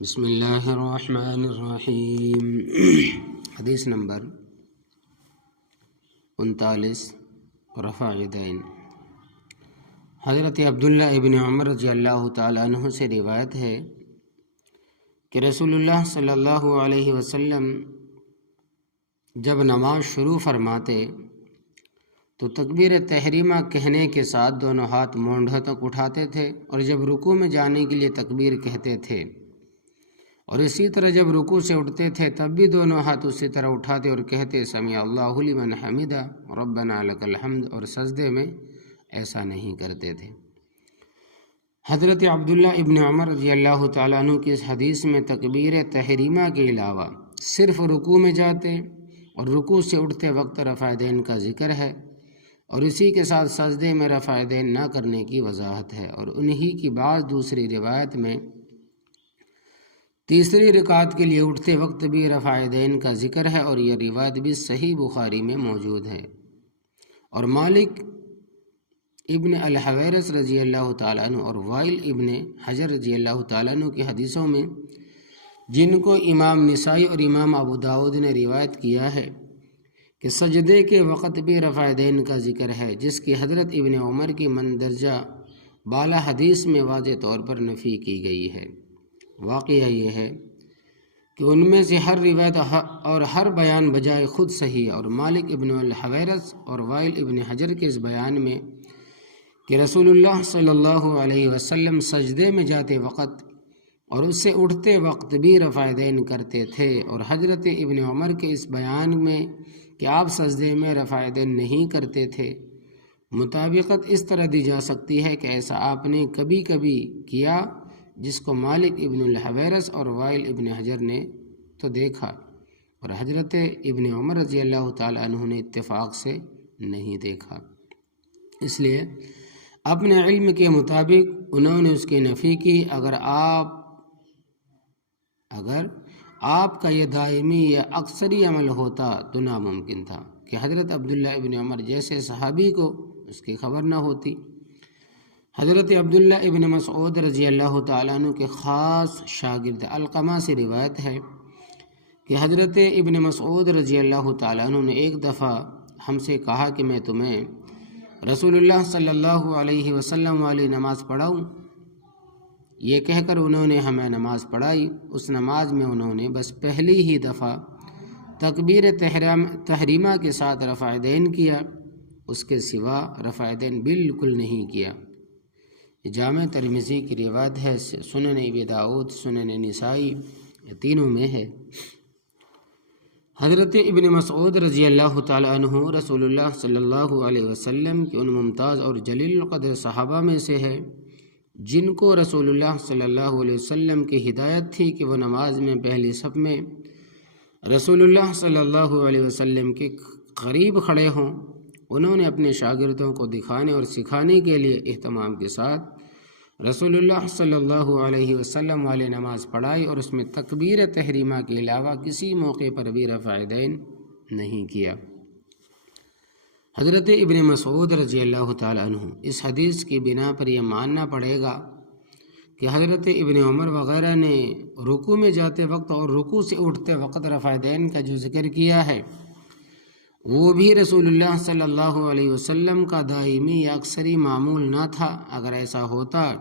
بسم اللہ الرحمن الرحیم۔ حدیث نمبر 39، رفع یدین۔ حضرت عبداللہ ابن عمر رضی اللہ تعالیٰ عنہ سے روایت ہے کہ رسول اللہ صلی اللہ علیہ وسلم جب نماز شروع فرماتے تو تکبیر تحریمہ کہنے کے ساتھ دونوں ہاتھ مونڈھوں تک اٹھاتے تھے، اور جب رکوع میں جانے کے لیے تکبیر کہتے تھے، اور اسی طرح جب رکوع سے اٹھتے تھے تب بھی دونوں ہاتھ اسی طرح اٹھاتے اور کہتے سمیع اللہ لمن حمدہ ربنا لک الحمد، اور سجدے میں ایسا نہیں کرتے تھے۔ حضرت عبداللہ ابن عمر رضی اللہ تعالیٰ عنہ کی اس حدیث میں تکبیر تحریمہ کے علاوہ صرف رکوع میں جاتے اور رکوع سے اٹھتے وقت رفع یدین کا ذکر ہے، اور اسی کے ساتھ سجدے میں رفع یدین نہ کرنے کی وضاحت ہے، اور انہی کی بعض دوسری روایت میں تیسری رکعت کے لیے اٹھتے وقت بھی رفع یدین کا ذکر ہے، اور یہ روایت بھی صحیح بخاری میں موجود ہے۔ اور مالک ابن الحویرث رضی اللہ تعالیٰ عنہ اور وائل ابن حجر رضی اللہ تعالیٰ عنہ کی حدیثوں میں، جن کو امام نسائی اور امام ابو داود نے روایت کیا ہے کہ سجدے کے وقت بھی رفع یدین کا ذکر ہے، جس کی حضرت ابن عمر کی مندرجہ بالا حدیث میں واضح طور پر نفی کی گئی ہے۔ واقعہ یہ ہے کہ ان میں سے ہر روایت اور ہر بیان بجائے خود صحیح ہے، اور مالک ابن الحویرث اور وائل ابن حجر کے اس بیان میں کہ رسول اللہ صلی اللہ علیہ وسلم سجدے میں جاتے وقت اور اس سے اٹھتے وقت بھی رفع یدین کرتے تھے، اور حضرت ابن عمر کے اس بیان میں کہ آپ سجدے میں رفع یدین نہیں کرتے تھے، مطابقت اس طرح دی جا سکتی ہے کہ ایسا آپ نے کبھی کبھی کیا، جس کو مالک ابن الحویرث اور وائل ابن حجر نے تو دیکھا، اور حضرت ابن عمر رضی اللہ تعالیٰ عنہ نے اتفاق سے نہیں دیکھا۔ اس لیے اپنے علم کے مطابق انہوں نے اس کی نفی کی۔ اگر آپ کا یہ دائمی یا اکثری عمل ہوتا تو ناممکن تھا کہ حضرت عبداللہ ابن عمر جیسے صحابی کو اس کی خبر نہ ہوتی۔ حضرت عبداللہ ابن مسعود رضی اللہ تعالیٰ عنہ کے خاص شاگرد علقمہ سے روایت ہے کہ حضرت ابن مسعود رضی اللہ تعالیٰ عنہ نے ایک دفعہ ہم سے کہا کہ میں تمہیں رسول اللہ صلی اللہ علیہ وسلم والی نماز پڑھاؤں۔ یہ کہہ کر انہوں نے ہمیں نماز پڑھائی۔ اس نماز میں انہوں نے بس پہلی ہی دفعہ تکبیر تحریمہ کے ساتھ رفع یدین کیا، اس کے سوا رفع یدین بالکل نہیں کیا۔ جامع ترمذی کی روایت ہے، سنن ابی داؤد، سنن نسائی، یہ تینوں میں ہے۔ حضرت ابن مسعود رضی اللہ تعالیٰ عنہ رسول اللہ صلی اللہ علیہ وسلم کے ان ممتاز اور جلیل القدر صحابہ میں سے ہے جن کو رسول اللہ صلی اللہ علیہ وسلم کی ہدایت تھی کہ وہ نماز میں پہلی صف میں رسول اللہ صلی اللہ علیہ وسلم کے قریب کھڑے ہوں۔ انہوں نے اپنے شاگردوں کو دکھانے اور سکھانے کے لیے اہتمام کے ساتھ رسول اللہ صلی اللہ علیہ وسلم والی نماز پڑھائی، اور اس میں تکبیر تحریمہ کے علاوہ کسی موقع پر بھی رفع یدین نہیں کیا۔ حضرت ابن مسعود رضی اللہ تعالیٰ عنہ اس حدیث کی بنا پر یہ ماننا پڑے گا کہ حضرت ابن عمر وغیرہ نے رکوع میں جاتے وقت اور رکوع سے اٹھتے وقت رفع یدین کا جو ذکر کیا ہے وہ بھی رسول اللہ صلی اللہ علیہ وسلم کا دائمی یا اکثری معمول نہ تھا۔ اگر ایسا ہوتا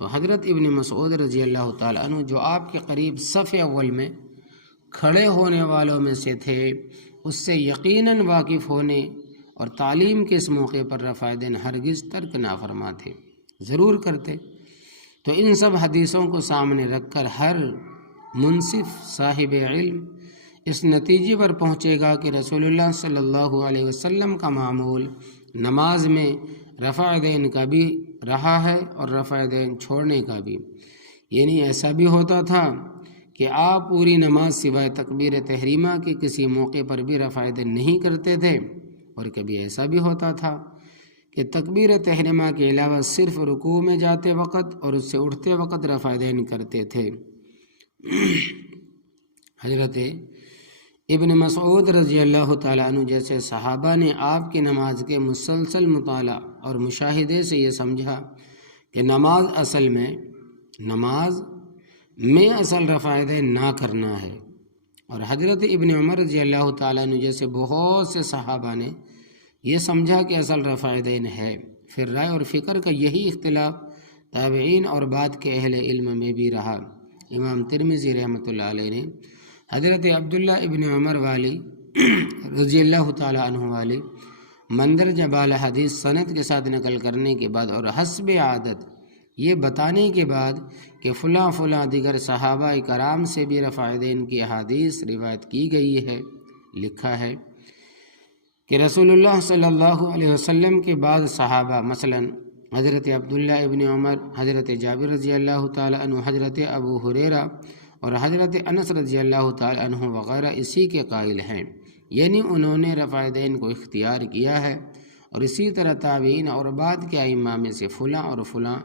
تو حضرت ابن مسعود رضی اللہ تعالیٰ عنہ جو آپ کے قریب صف اول میں کھڑے ہونے والوں میں سے تھے، اس سے یقیناً واقف ہونے اور تعلیم کے اس موقع پر رفع یدین ہرگز ترک نہ فرماتے، ضرور کرتے۔ تو ان سب حدیثوں کو سامنے رکھ کر ہر منصف صاحب علم اس نتیجے پر پہنچے گا کہ رسول اللہ صلی اللہ علیہ وسلم کا معمول نماز میں رفع یدین کا بھی رہا ہے اور رفع یدین چھوڑنے کا بھی، یعنی ایسا بھی ہوتا تھا کہ آپ پوری نماز سوائے تکبیر تحریمہ کے کسی موقع پر بھی رفع یدین نہیں کرتے تھے، اور کبھی ایسا بھی ہوتا تھا کہ تکبیر تحریمہ کے علاوہ صرف رکوع میں جاتے وقت اور اس سے اٹھتے وقت رفع یدین کرتے تھے۔ حضرت ابن مسعود رضی اللہ تعالیٰ عنہ جیسے صحابہ نے آپ کی نماز کے مسلسل مطالعہ اور مشاہدے سے یہ سمجھا کہ نماز میں اصل رفع دین نہ کرنا ہے۔ اور حضرت ابن عمر رضی اللہ تعالیٰ عنہ جیسے بہت سے صحابہ نے یہ سمجھا کہ اصل رفع دین ہے۔ پھر رائے اور فکر کا یہی اختلاف تابعین اور بعد کے اہل علم میں بھی رہا۔ امام ترمذی رحمۃ اللہ علیہ نے حضرت عبداللہ ابن عمر والی رضی اللہ تعالیٰ عنہ والی مندرجہ بالا حدیث سند کے ساتھ نقل کرنے کے بعد اور حسب عادت یہ بتانے کے بعد کہ فلاں فلاں دیگر صحابہ کرام سے بھی رفع دین کی احادیث روایت کی گئی ہے، لکھا ہے کہ رسول اللہ صلی اللہ علیہ وسلم کے بعد صحابہ مثلا حضرت عبداللہ ابن عمر، حضرت جابر رضی اللہ تعالی عنہ، حضرت ابو ہریرہ اور حضرت انس رضی اللہ تعالی عنہ وغیرہ اسی کے قائل ہیں، یعنی انہوں نے رفع دین کو اختیار کیا ہے۔ اور اسی طرح تابعین اور بعد کے ائمہ میں سے فلاں اور فلاں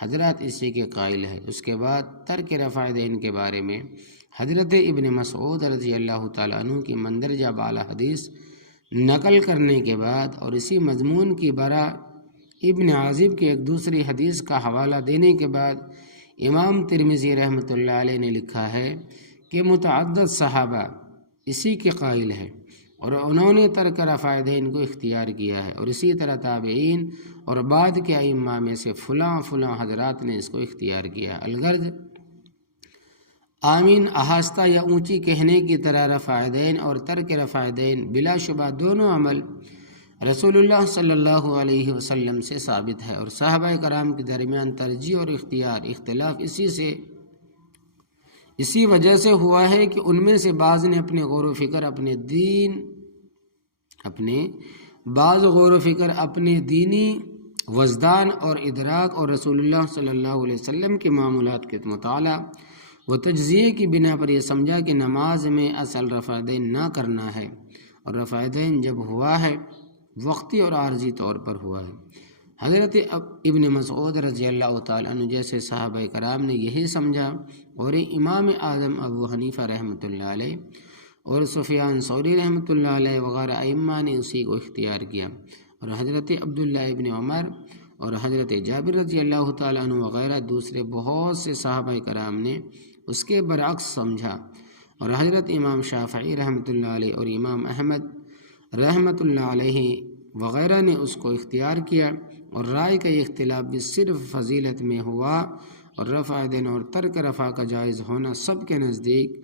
حضرات اسی کے قائل ہے۔ اس کے بعد ترک رفع دین کے بارے میں حضرت ابن مسعود رضی اللہ تعالیٰ عنہ کی مندرجہ بالا حدیث نقل کرنے کے بعد اور اسی مضمون کی برا ابن عازب کے ایک دوسری حدیث کا حوالہ دینے کے بعد امام ترمذی رحمۃ اللہ علیہ نے لکھا ہے کہ متعدد صحابہ اسی کے قائل ہے اور انہوں نے ترک رفع دین کو اختیار کیا ہے، اور اسی طرح تابعین اور بعد کے ائمہ میں سے فلاں فلاں حضرات نے اس کو اختیار کیا۔ الغرض آمین آہستہ یا اونچی کہنے کی طرح رفع دین اور ترک رفع دین بلا شبہ دونوں عمل رسول اللہ صلی اللہ علیہ وسلم سے ثابت ہے، اور صحابہ کرام کے درمیان ترجیح اور اختلاف اسی وجہ سے ہوا ہے کہ ان میں سے بعض نے اپنے غور و فکر اپنے دینی وجدان اور ادراک اور رسول اللہ صلی اللہ علیہ وسلم کے معمولات کے مطالعہ و تجزیے کی بنا پر یہ سمجھا کہ نماز میں اصل رفع دین نہ کرنا ہے، اور رفع دین جب ہوا ہے وقتی اور عارضی طور پر ہوا ہے۔ حضرت ابن مسعود رضی اللہ تعالیٰ عنہ جیسے صحابہ کرام نے یہی سمجھا، اور امام اعظم ابو حنیفہ رحمۃ اللہ علیہ اور سفیان ثوری رحمۃ اللہ علیہ وغیرہ ائمہ نے اسی کو اختیار کیا، اور حضرت عبداللہ ابن عمر اور حضرت جابر رضی اللہ تعالیٰ عنہ وغیرہ دوسرے بہت سے صحابہ کرام نے اس کے برعکس سمجھا، اور حضرت امام شافعی رحمۃ اللہ علیہ اور امام احمد رحمۃ اللہ علیہ وغیرہ نے اس کو اختیار کیا، اور رائے کا یہ اختلاف بھی صرف فضیلت میں ہوا، اور رفع دین اور ترک رفع کا جائز ہونا سب کے نزدیک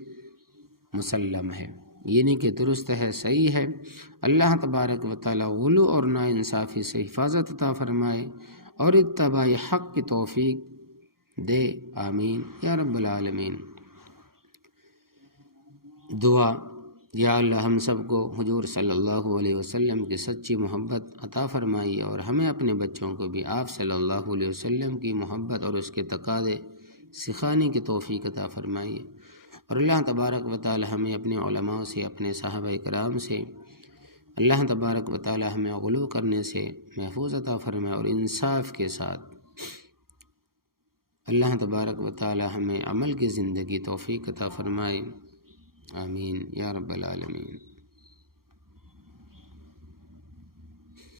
مسلم ہے، یعنی کہ درست ہے، صحیح ہے۔ اللہ تبارک و تعالی غلو اور ناانصافی سے حفاظت عطا فرمائے اور اتباع حق کی توفیق دے، آمین یا رب العالمین۔ دعا: یا اللہ ہم سب کو حضور صلی اللہ علیہ وسلم کی سچی محبت عطا فرمائیے، اور ہمیں اپنے بچوں کو بھی آپ صلی اللہ علیہ وسلم کی محبت اور اس کے تقاضے سکھانے کی توفیق عطا فرمائیے، اور اللہ تبارک و تعالی ہمیں اپنے علماء سے، اپنے صحابہ کرام سے اللہ تبارک و تعالی ہمیں غلو کرنے سے محفوظ عطا فرمائے، اور انصاف کے ساتھ اللہ تبارک و تعالی ہمیں عمل کی زندگی توفیق عطا فرمائے، آمین یا رب العالمین۔